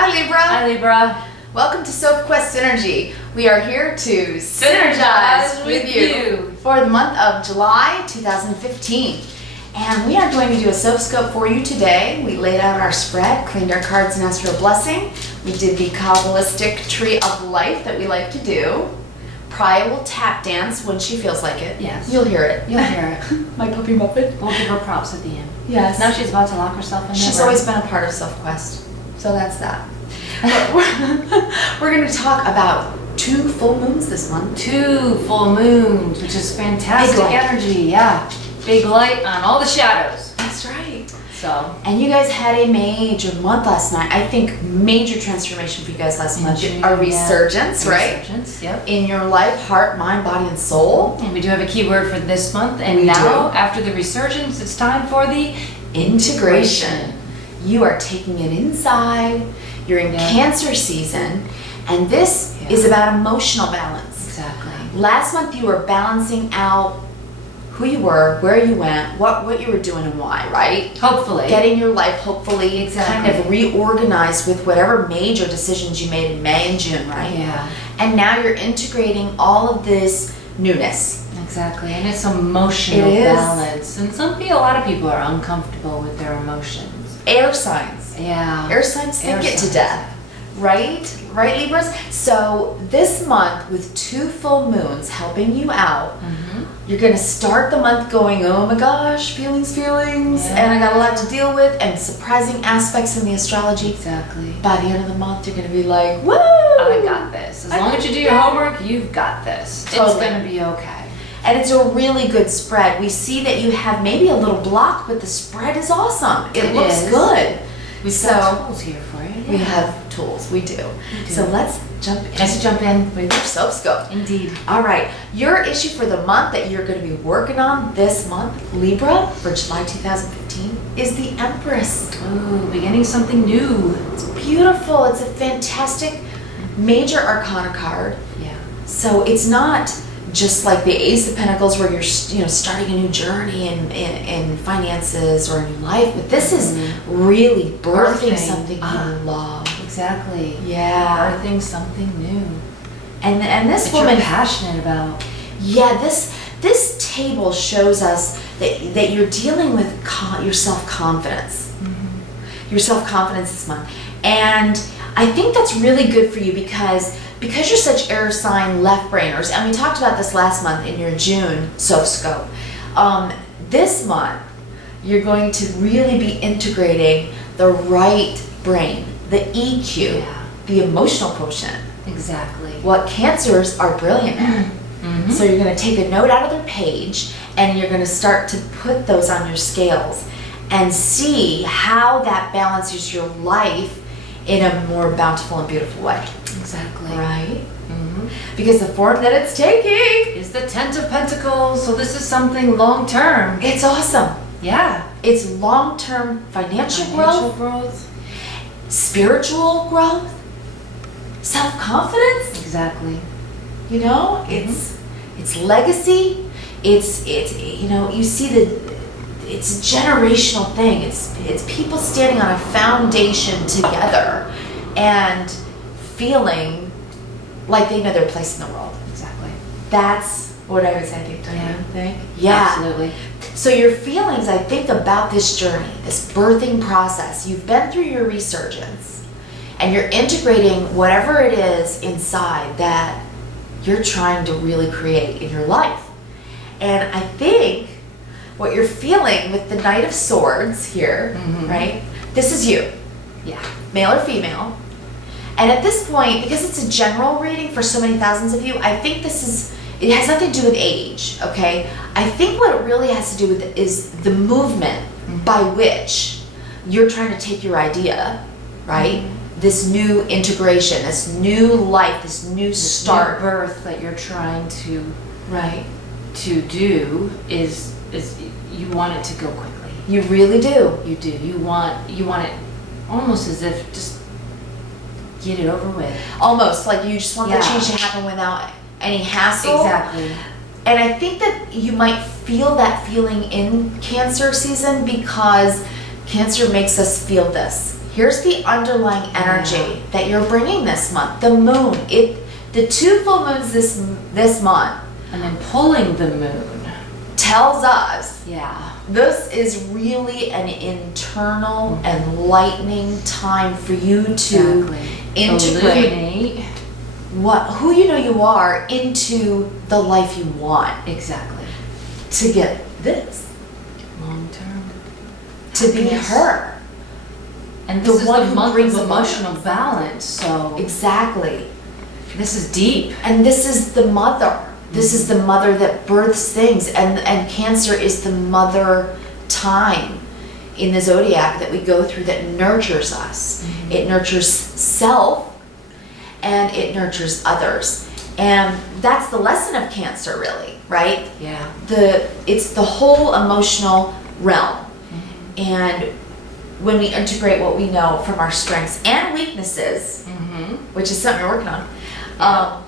Hi Libra! Hi Libra! Welcome to Sophquest Synergy. We are here to synergize with you for the month of July 2015. And we are going to do a Sophscope for you today. We laid out our spread, cleaned our cards and asked for a blessing. We did the Kabbalistic tree of life that we like to do. Priya will tap dance when she feels like it. Yes. You'll hear it. You'll hear it. My puppy Muppet. We'll give her props at the end. Yes. Now she's about to lock herself in there. She's always been a part of Sophquest. So that's that. We're going to talk about 2 full moons this month. 2 full moons, which is fantastic energy. Yeah. Big light on all the shadows. That's right. So. And you guys had a major month last night. I think major transformation for you guys last month. A resurgence, right? Resurgence, yep. In your life, heart, mind, body, and soul. And we do have a keyword for this month. And now, after the resurgence, it's time for the integration. You are taking it inside. You're in Cancer season. And this is about emotional balance. Exactly. Last month you were balancing out who you were, where you went, what you were doing and why, right? Hopefully. Getting your life hopefully kind of reorganized with whatever major decisions you made in May and June, right? Yeah. And now you're integrating all of this newness. Exactly. And it's emotional balance. And a lot of people are uncomfortable with their emotions. Air signs. Yeah. Air signs think it to death. Right? Right, Libras? So this month with 2 full moons helping you out, you're going to start the month going, oh my gosh, feelings, and I got a lot to deal with, and surprising aspects in the astrology. Exactly. By the end of the month, you're going to be like, woo! I got this. As long as you do your homework, you've got this. Totally. It's going to be okay. And it's a really good spread. We see that you have maybe a little block, but the spread is awesome. It looks good. We've got tools here for you. We have tools. We do. So let's jump in. Let's jump in with your Sophscope. Indeed. All right. Your issue for the month that you're going to be working on this month, Libra, for July 2015, is the Empress. Ooh, beginning something new. It's beautiful. It's a fantastic major arcana card. Yeah. So it's not just like the Ace of Pentacles where you're starting a new journey in finances or a new life, but this is really birthing something you love. Exactly. Yeah. Birthing something new. And this that woman you're passionate about. Yeah, this table shows us that you're dealing with your self-confidence. Your self-confidence this month. And I think that's really good for you because you're such air sign left brainers, and we talked about this last month in your June Sophscope. This month, you're going to really be integrating the right brain, the EQ, the emotional quotient. Exactly. What Cancers are brilliant at. So you're going to take a note out of their page, and you're going to start to put those on your scales and see how that balances your life in a more bountiful and beautiful way. Exactly. Right? Because the form that it's taking is the 10 of Pentacles, so this is something long-term. It's awesome. Yeah. It's long-term financial growth, spiritual growth, self-confidence. Exactly. You know, it's legacy. It's you see it's a generational thing. It's people standing on a foundation together and feeling like they know their place in the world. Exactly. That's what I would say, I think, don't you think? Yeah. Absolutely. So your feelings, I think, about this journey, this birthing process, you've been through your resurgence, and you're integrating whatever it is inside that you're trying to really create in your life. And I think what you're feeling with the Knight of Swords here, right? This is you. Yeah. Male or female. And at this point, because it's a general reading for so many thousands of you, I think it has nothing to do with age, okay? I think what it really has to do with is the movement by which you're trying to take your idea, right? This new integration, this new life, this new start. New birth that you're trying to do is you want it to go quickly. You really do. You do. You want it almost as if just get it over with. Almost like you just want the change to happen without any hassle. Exactly. And I think that you might feel that feeling in Cancer season because Cancer makes us feel this. Here's the underlying energy that you're bringing this month. The moon. The 2 full moons this month. And then pulling the moon tells us yeah. this is really an internal enlightening time for you to integrate who you know you are into the life you want. Exactly. To get this. Long term. To be her. And this is one the who month brings of emotional balance, so exactly. this is deep. And this is the mother. This is the mother that births things, and Cancer is the mother time in the zodiac that we go through that nurtures us. It nurtures self and it nurtures others. And that's the lesson of Cancer, really, right? Yeah. It's the whole emotional realm. And when we integrate what we know from our strengths and weaknesses, which is something we're working on,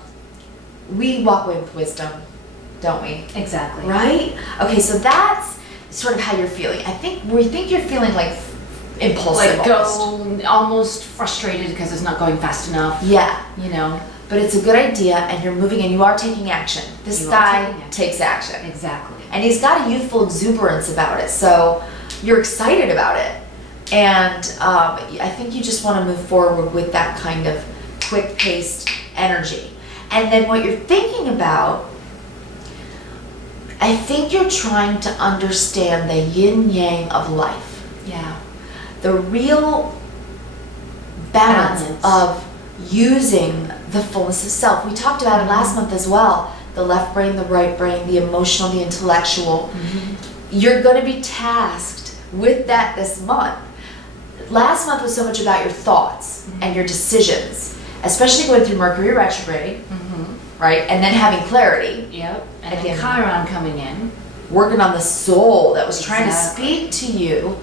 we walk away with wisdom, don't we? Exactly. Right? Okay, so that's sort of how you're feeling. We think you're feeling like impulsive. Like almost frustrated because it's not going fast enough. Yeah. You know? But it's a good idea and you're moving and you are taking action. This guy takes action. Exactly. And he's got a youthful exuberance about it, so you're excited about it. And I think you just want to move forward with that kind of quick-paced energy. And then what you're thinking about, I think you're trying to understand the yin-yang of life. Yeah. The real balance of using the fullness of self. We talked about it last month as well. The left brain, the right brain, the emotional, the intellectual. You're going to be tasked with that this month. Last month was so much about your thoughts and your decisions, especially going through Mercury retrograde, right? And then having clarity. Yep. And then Chiron coming in. Working on the soul that was trying to speak to you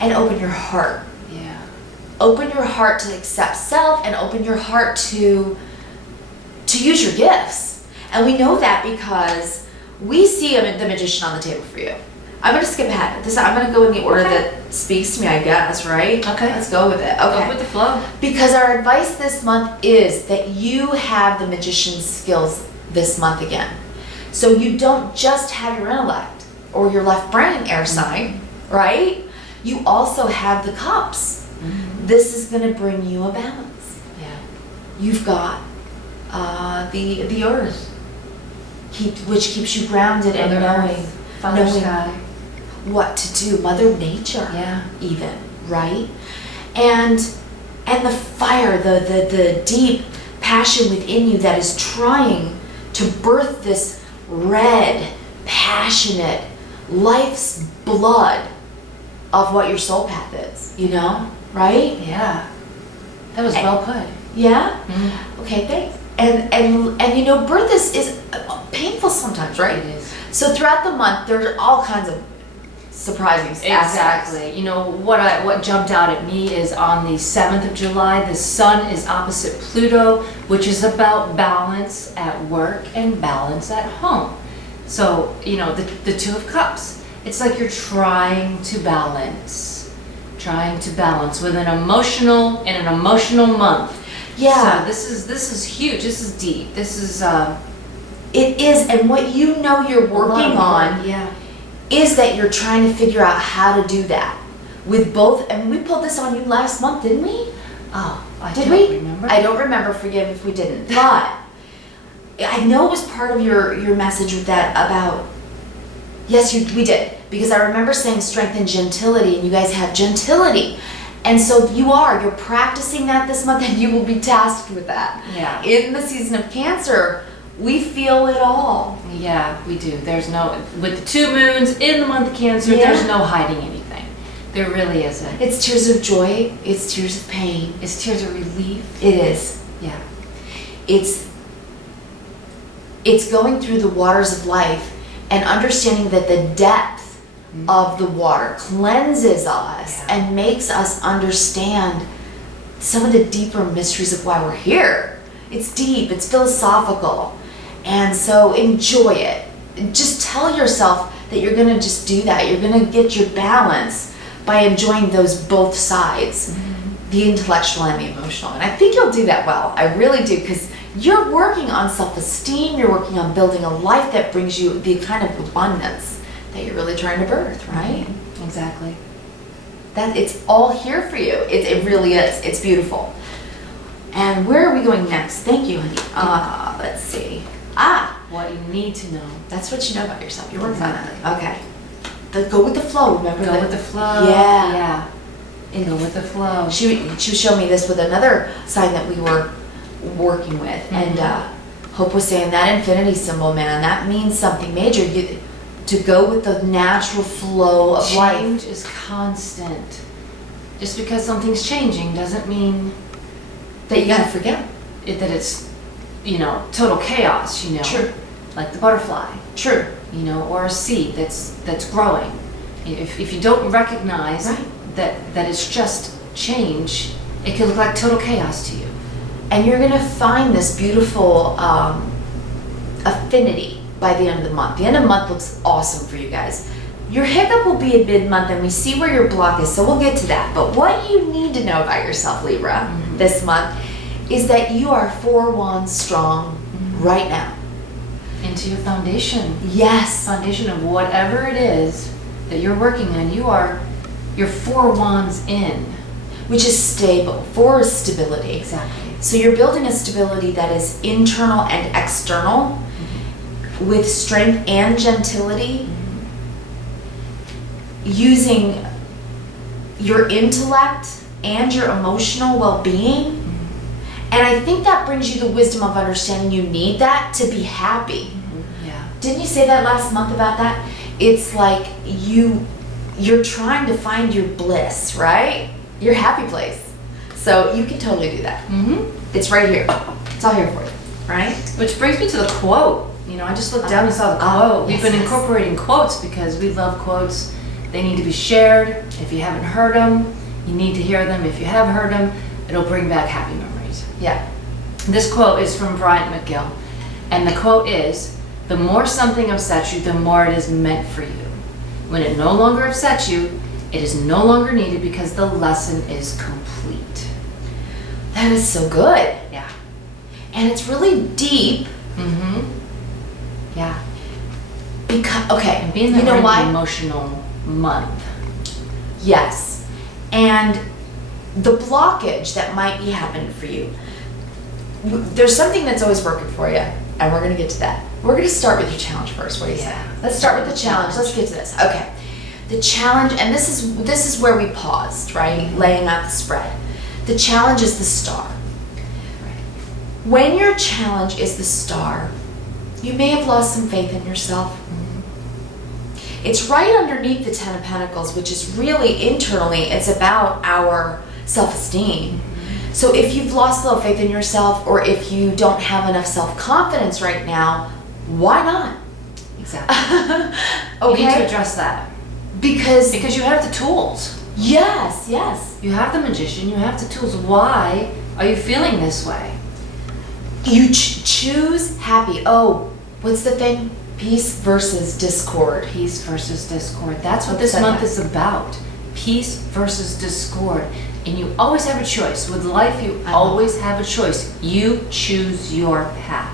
and open your heart. Yeah. Open your heart to accept self and open your heart to use your gifts. And we know that because we see the magician on the table for you. I'm going to skip ahead. I'm going to go in the order that speaks to me, I guess, right? Okay. Let's go with it. Okay. Go with the flow. Because our advice this month is that you have the magician's skills this month again. So you don't just have your intellect or your left brain air sign, right? You also have the cups. This is going to bring you a balance. Yeah. You've got the earth, which keeps you grounded and knowing Sky. what to do. Mother Nature, even, right? And the fire, the deep passion within you that is trying to birth this red, passionate, life's blood of what your soul path is, right? Yeah. That was well put. Yeah? Okay, thanks. And birth is painful sometimes, right? It is. So throughout the month, there are all kinds of surprising aspects. Exactly. What jumped out at me is on the 7th of July, the sun is opposite Pluto, which is about balance at work and balance at home. So, the Two of Cups. It's like you're trying to balance with an emotional month. Yeah. So this is huge. This is deep. This is it is, and what you're working on is that you're trying to figure out how to do that with both. And we pulled this on you last month, didn't we? Oh, I did don't we? Remember. I don't remember. Forgive if we didn't. But I know it was part of your message with that about. Yes, we did, because I remember saying strength and gentility, and you guys have gentility. And so you're practicing that this month, and you will be tasked with that. Yeah. In the season of Cancer, we feel it all. Yeah, we do. With the 2 moons in the month of Cancer, there's no hiding anything. There really isn't. It's tears of joy, it's tears of pain. It's tears of relief. It is. Yeah. It's going through the waters of life and understanding that the depth of the water cleanses us and makes us understand some of the deeper mysteries of why we're here. It's deep, it's philosophical, and so enjoy it. Just tell yourself that you're going to just do that. You're going to get your balance by enjoying those both sides, the intellectual and the emotional. And I think you'll do that well. I really do, because you're working on self-esteem, you're working on building a life that brings you the kind of abundance that you're really trying to birth, right? Exactly. That it's all here for you. It really is. It's beautiful. And where are we going next? Thank you, honey. Let's see. What you need to know. That's what you know about yourself. You're working on Exactly. that. Okay. Go with the flow. Remember Go that? with the flow. Yeah. Go with the flow. She was showing me this with another sign that we were working with, and Hope was saying that infinity symbol, man, that means something major. To go with the natural flow of life. Change is constant. Just because something's changing doesn't mean That you gotta forget. that it's, total chaos, True. Like the butterfly, True. or a seed that's growing. If you don't recognize Right. that it's just change, it can look like total chaos to you. And you're gonna find this beautiful affinity by the end of the month. The end of the month looks awesome for you guys. Your hiccup will be at mid-month, and we see where your block is, so we'll get to that. But what you need to know about yourself, Libra, this month, is that you are 4 wands strong right now. Into your foundation. Yes. Foundation of whatever it is that you're working on, you're 4 wands in. Which is stable. 4 is stability. Exactly. So you're building a stability that is internal and external, with strength and gentility, using your intellect and your emotional well-being. And I think that brings you the wisdom of understanding you need that to be happy. Yeah. Didn't you say that last month about that? It's like you're trying to find your bliss, right? Your happy place. So you can totally do that. It's right here. It's all here for you, right? Which brings me to the quote. I just looked down and saw the quote. We've been incorporating quotes because we love quotes. They need to be shared. If you haven't heard them, you need to hear them. If you have heard them, it'll bring back happy memories. Yeah. This quote is from Bryant McGill. And the quote is, "The more something upsets you, the more it is meant for you. When it no longer upsets you, it is no longer needed because the lesson is complete." That is so good. Yeah. And it's really deep. Yeah. Because, okay, And being you know the why? emotional month. Yes. And the blockage that might be happening for you, there's something that's always working for you, and we're going to get to that. We're going to start with your challenge first. What do you say? Let's start with the challenge. Let's get to this. Okay. The challenge, and this is where we paused, right? Laying out the spread. The challenge is the star. When your challenge is the star, you may have lost some faith in yourself. It's right underneath the 10 of Pentacles, which is really internally, it's about our self-esteem. So if you've lost a little faith in yourself, or if you don't have enough self-confidence right now, why not? Exactly. Okay? You need to address that. Because you have the tools. yes. You have the magician, you have the tools. Why are you feeling this way? You choose happy. Oh, what's the thing? Peace versus discord. Peace versus discord. That's what What's this month that? is about. Peace versus discord. And you always have a choice. With life, you always have a choice. You choose your path.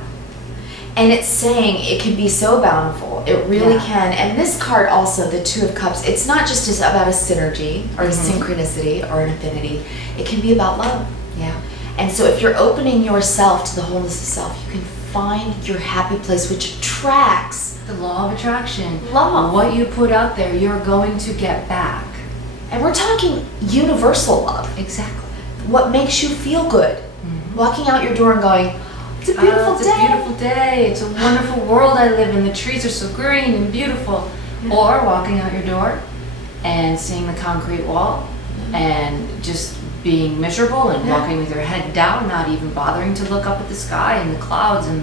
And it's saying it can be so bountiful. It really Yeah. can. And this card also, the 2 of Cups, it's not just about a synergy or a synchronicity or an affinity. It can be about love. Yeah. And so if you're opening yourself to the wholeness of self, you can find your happy place, which attracts The law of attraction. love. What you put out there, you're going to get back. And we're talking universal love. Exactly. What makes you feel good. Walking out your door and going, it's a beautiful It's day. a beautiful day. It's a wonderful world I live in. The trees are so green and beautiful. Or walking out your door and seeing the concrete wall and just being miserable and walking with your head down, not even bothering to look up at the sky and the clouds and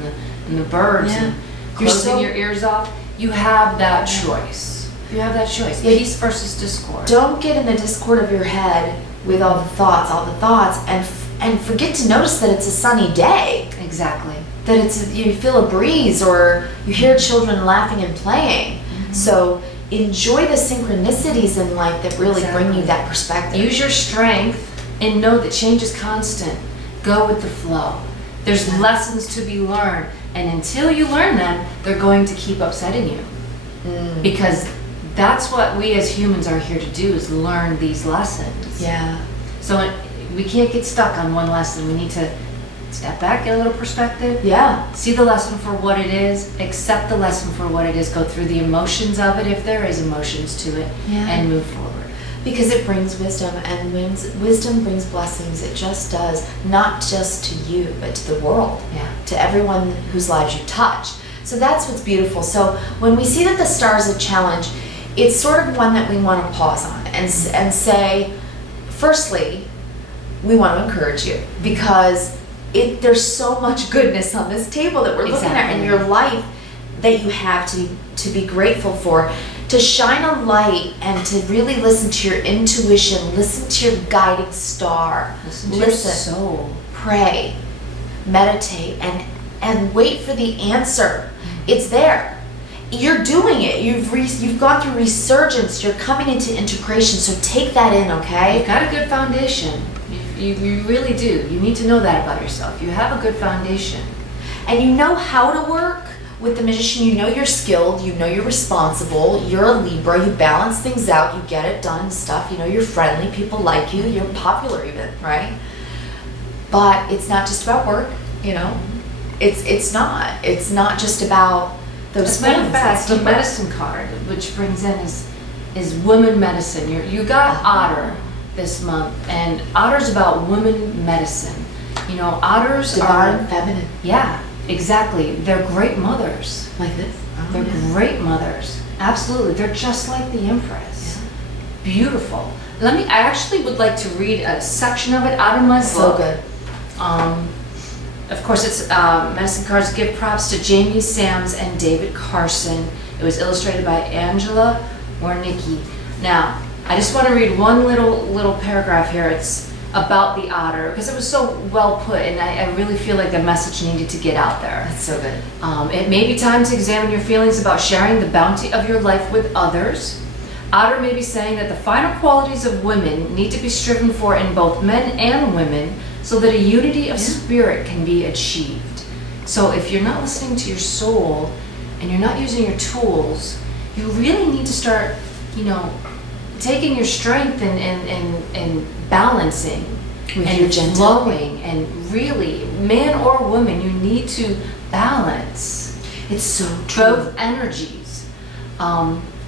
the birds and closing your ears off. You have that choice. You have that choice. Yeah. Peace versus discord. Don't get in the discord of your head with all the thoughts, and forget to notice that it's a sunny day. Exactly. That you feel a breeze, or you hear children laughing and playing. So enjoy the synchronicities in life that really bring you Exactly. that perspective. Use your strength and know that change is constant. Go with the flow. There's lessons to be learned, and until you learn them, they're going to keep upsetting you. Because that's what we as humans are here to do, is learn these lessons. Yeah. So we can't get stuck on one lesson. We need to step back, get a little perspective, Yeah. see the lesson for what it is, accept the lesson for what it is, go through the emotions of it, if there is emotions to it, Yeah. and move forward. Because it brings wisdom, and wisdom brings blessings. It just does, not just to you, but to the world, Yeah. to everyone whose lives you touch. So that's what's beautiful. So when we see that the star is a challenge, it's sort of one that we want to pause on and say, firstly, we want to encourage you, because there's so much goodness on this table that we're looking at in Exactly. your life that you have to be grateful for. To shine a light and to really listen to your intuition, listen to your guiding star, Listen to your soul. pray, meditate, and wait for the answer. It's there. You're doing it. You've gone through resurgence. You're coming into integration. So take that in, okay? You've got a good foundation. You really do. You need to know that about yourself. You have a good foundation. And you know how to work with the magician. You know you're skilled. You know you're responsible. You're a Libra. You balance things out. You get it done and stuff. You know you're friendly. People like you. You're popular even, right? But it's not just about work, you know? It's not. It's not just about those As a matter of things. fact, It's the deeper. medicine card, which brings in is women medicine. You got Otter this month, and Otter's about women medicine. You know, otters Divine are, feminine. yeah, exactly. They're great mothers. Like this. They're great mothers. Absolutely. They're just like the Empress. Beautiful. I actually would like to read a section of it out of my So book. good. Of course, it's Medicine Cards Give Props to Jamie Sams and David Carson. It was illustrated by Angela Warnicki. Now, I just want to read one little paragraph here. It's about the otter, because it was so well put, and I really feel like the message needed to get out there. That's so good. It may be time to examine your feelings about sharing the bounty of your life with others. Otter may be saying that the final qualities of women need to be striven for in both men and women, so that a unity of spirit can be achieved. So if you're not listening to your soul and you're not using your tools, you really need to start, taking your strength and balancing With and your gentility. flowing, and really, man or woman, you need to balance It's so true. both energies.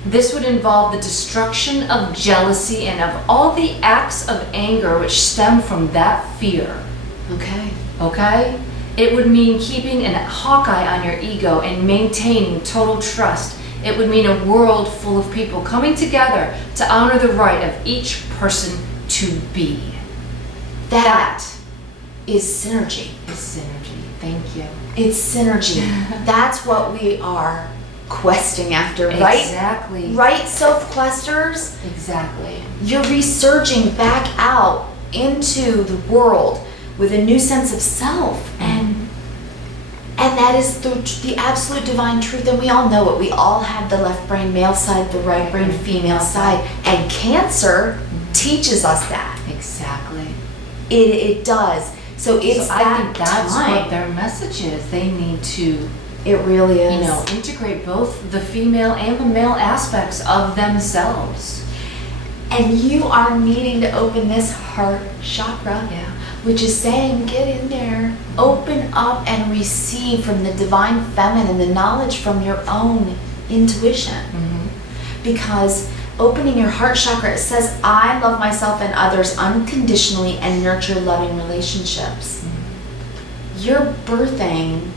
This would involve the destruction of jealousy and of all the acts of anger which stem from that fear. Okay. Okay? It would mean keeping a hawkeye on your ego and maintaining total trust. It would mean a world full of people coming together to honor the right of each person to be. That is synergy. It's synergy. Thank you. It's synergy. That's what we are questing after, right? Exactly. Right, Sophquesters? Exactly. You're resurging back out into the world with a new sense of self, and that is the absolute divine truth, and we all know it. We all have the left brain male side, the right brain female side, and Cancer teaches us that. Exactly. It does. So it's So I that think that's time. what their message is. They need to, It really is. integrate both the female and the male aspects of themselves. And you are needing to open this heart chakra, which is saying, get in there, open up and receive from the divine feminine the knowledge from your own intuition. Because opening your heart chakra, it says, I love myself and others unconditionally and nurture loving relationships. You're birthing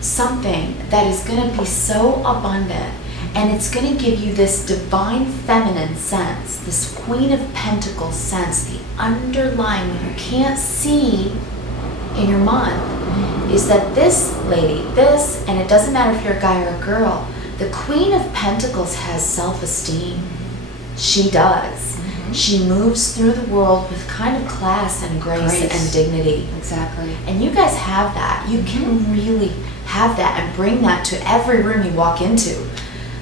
something that is going to be so abundant, and it's going to give you this divine feminine sense, this Queen of Pentacles sense, the underlying, what you can't see in your month, is that this lady, and it doesn't matter if you're a guy or a girl, the Queen of Pentacles has self-esteem. She does. She moves through the world with kind of class and grace and dignity. Exactly. And you guys have that. You can really have that and bring that to every room you walk into.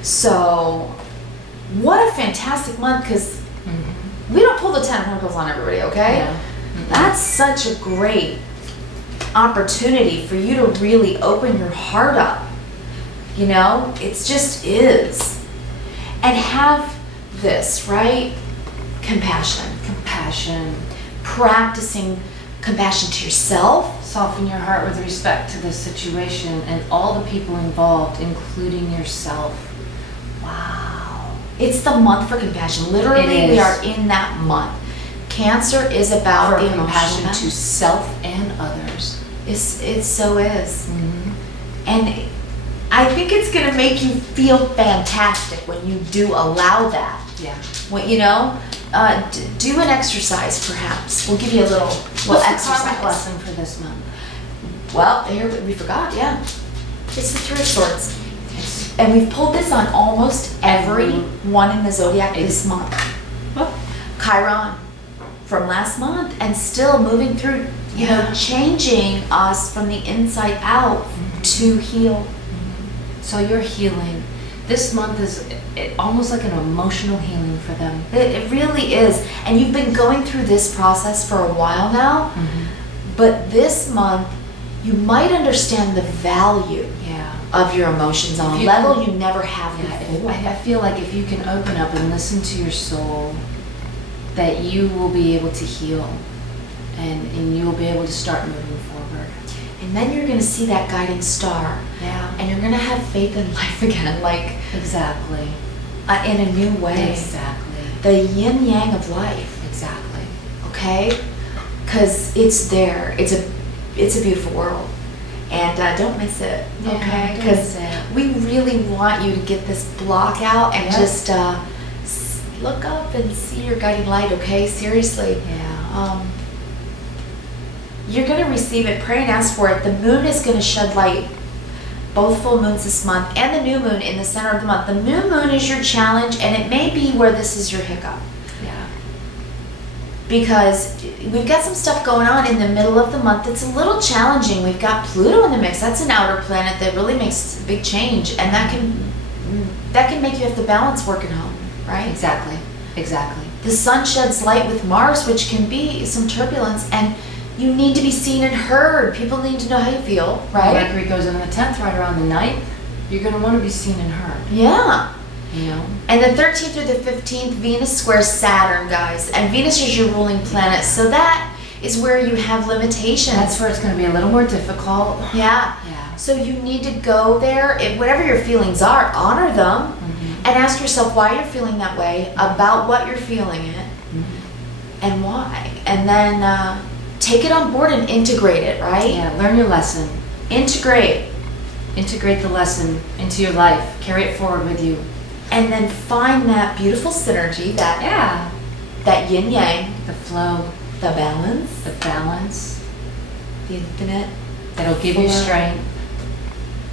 So fantastic month because we don't pull the 10 of Pentacles on everybody, okay? Yeah. That's such a great opportunity for you to really open your heart up. You know, it just is. And have this, right? Compassion. Compassion. Practicing compassion to yourself. Soften your heart with respect to this situation and all the people involved, including yourself. Wow. It's the month for compassion. Literally, we are in that month. Cancer is about the compassion emotional to self and others. It so is. And I think it's going to make you feel fantastic when you do allow that. Yeah. When, you know, do an exercise perhaps. We'll give you a little What's the exercise. karmic lesson for this month? Well, here we forgot, yeah. It's the Three of Swords. And we've pulled this on almost every one in the zodiac this month. Chiron from last month, and still moving through, you know, changing us from the inside out to heal. So you're healing. This month is almost like an emotional healing for them. It really is. And you've been going through this process for a while now, but this month you might understand the value of your emotions on a level you never have before. I feel like if you can open up and listen to your soul, that you will be able to heal and you will be able to start moving forward. And then you're going to see that guiding star. Yeah. And you're going to have faith in life again, like exactly. In a new way. Exactly. The yin yang of life. Exactly. Okay? Because it's there. It's a beautiful world. And don't miss it, okay? Because we really want you to get this block out and just look up and see your guiding light, okay? Seriously. Yeah. You're going to receive it. Pray and ask for it. The moon is going to shed light. Both full moons this month and the new moon in the center of the month. The new moon is your challenge, and it may be where this is your hiccup. Yeah. Because we've got some stuff going on in the middle of the month that's a little challenging. We've got Pluto in the mix. That's an outer planet that really makes a big change, and that can make you have to balance work and home, right? Exactly. Exactly. The sun sheds light with Mars, which can be some turbulence, and you need to be seen and heard. People need to know how you feel, right? Mercury goes in the 10th, right around the 9th. You're going to want to be seen and heard. Yeah. You know? And the 13th through the 15th, Venus squares Saturn, guys. And Venus is your ruling planet. So that is where you have limitations. That's where it's going to be a little more difficult. Yeah. Yeah. So you need to go there. Whatever your feelings are, honor them. And ask yourself why you're feeling that way, about what you're feeling it, and why. And then take it on board and integrate it, right? Yeah, learn your lesson. Integrate the lesson into your life. Carry it forward with you. And then find that beautiful synergy, that yin yang, the flow, the balance, the infinite. That'll give you strength.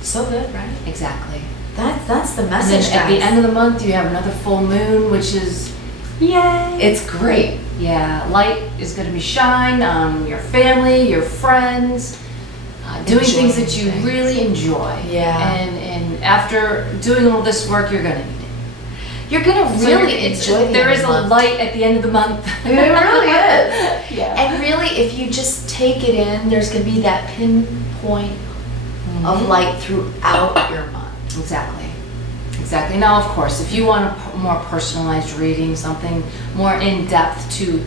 So good, right? Exactly. That's the And message, then at guys. the end of the month, you have another full moon, which is, yay! It's great. Yeah, light is going to be shined on your family, your friends, doing things that you really enjoy. Yeah. And after doing all this work, you're going to need it. You're going to really enjoy the There end is of a the month. light at the end of the month. It really is. Yeah. And really, if you just take it in, there's going to be that pinpoint of light throughout your month. Exactly. Exactly. Now, of course, if you want a more personalized reading, something more in depth to,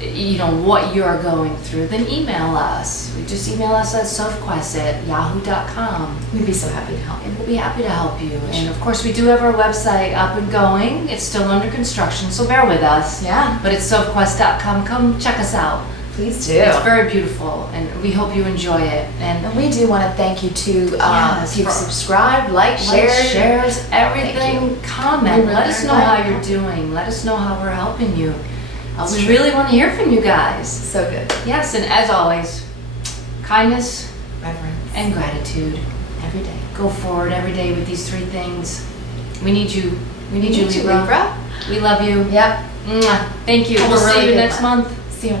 you know, what you're going through, then email us. Just email us at sophquest@yahoo.com. We'd be so happy to help. And we'll be happy to help you. And of course, we do have our website up and going. It's still under construction, so bear with us. Yeah. But it's sophquest.com. Come check us out. Please do. It's very beautiful, and we hope you enjoy it. And we do want to thank you to Yes, people for- subscribe, like, share. shares, everything. Comment. We Let us know learn how that. you're doing. Let us know how we're helping you. We really want to hear from you guys. So good. Yes, and as always, kindness Reverence. and gratitude. Every day. Go forward every day with these three things. We need you. We need you, You too, Libra. Libra. We love you. Yep. Mwah. Thank you. Have a We'll see really you good next month. See you.